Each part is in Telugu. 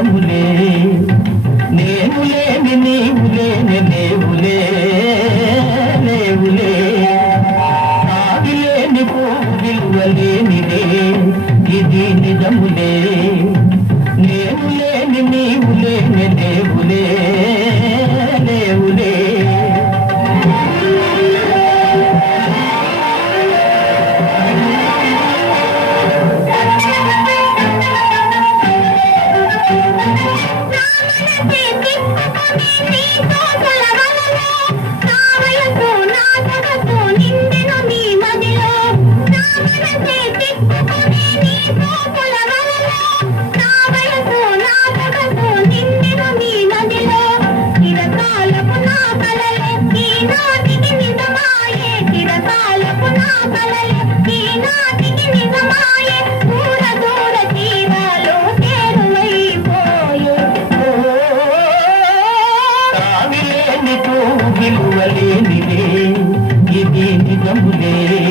నిజములే నేను లేని నీవు లేని లేవులే లేవులే కావి లేని పోవు విలువ లేనిదే ఇది నిజములే. నేను లేని నీవు లేని లేవులే Now I'm gonna प्रभु देव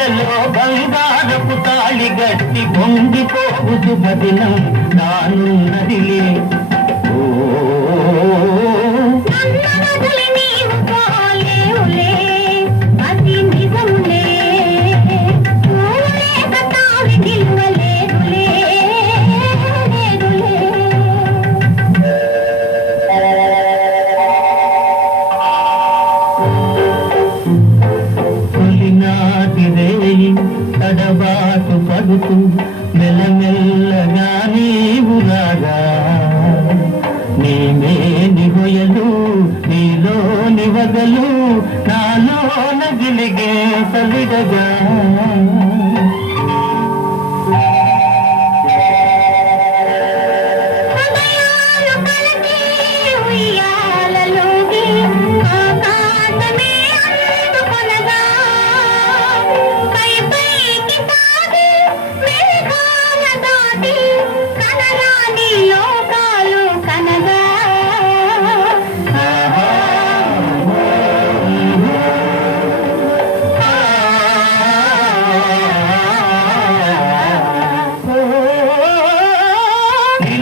నీ మెడలో బంగారపు తాళి గట్టి పొంగిపోవు శుభదినం నానున్నదిలే తడబాటు మెల్లమెల్లగా నీవు రాగా నేనే నిహొయలు నీలో నివదలు నాలో నగిలిగే తలిడగా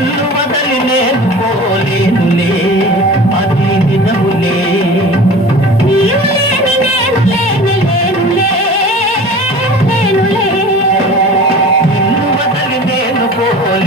నిన్ను వదలి నేను పోలేనులే.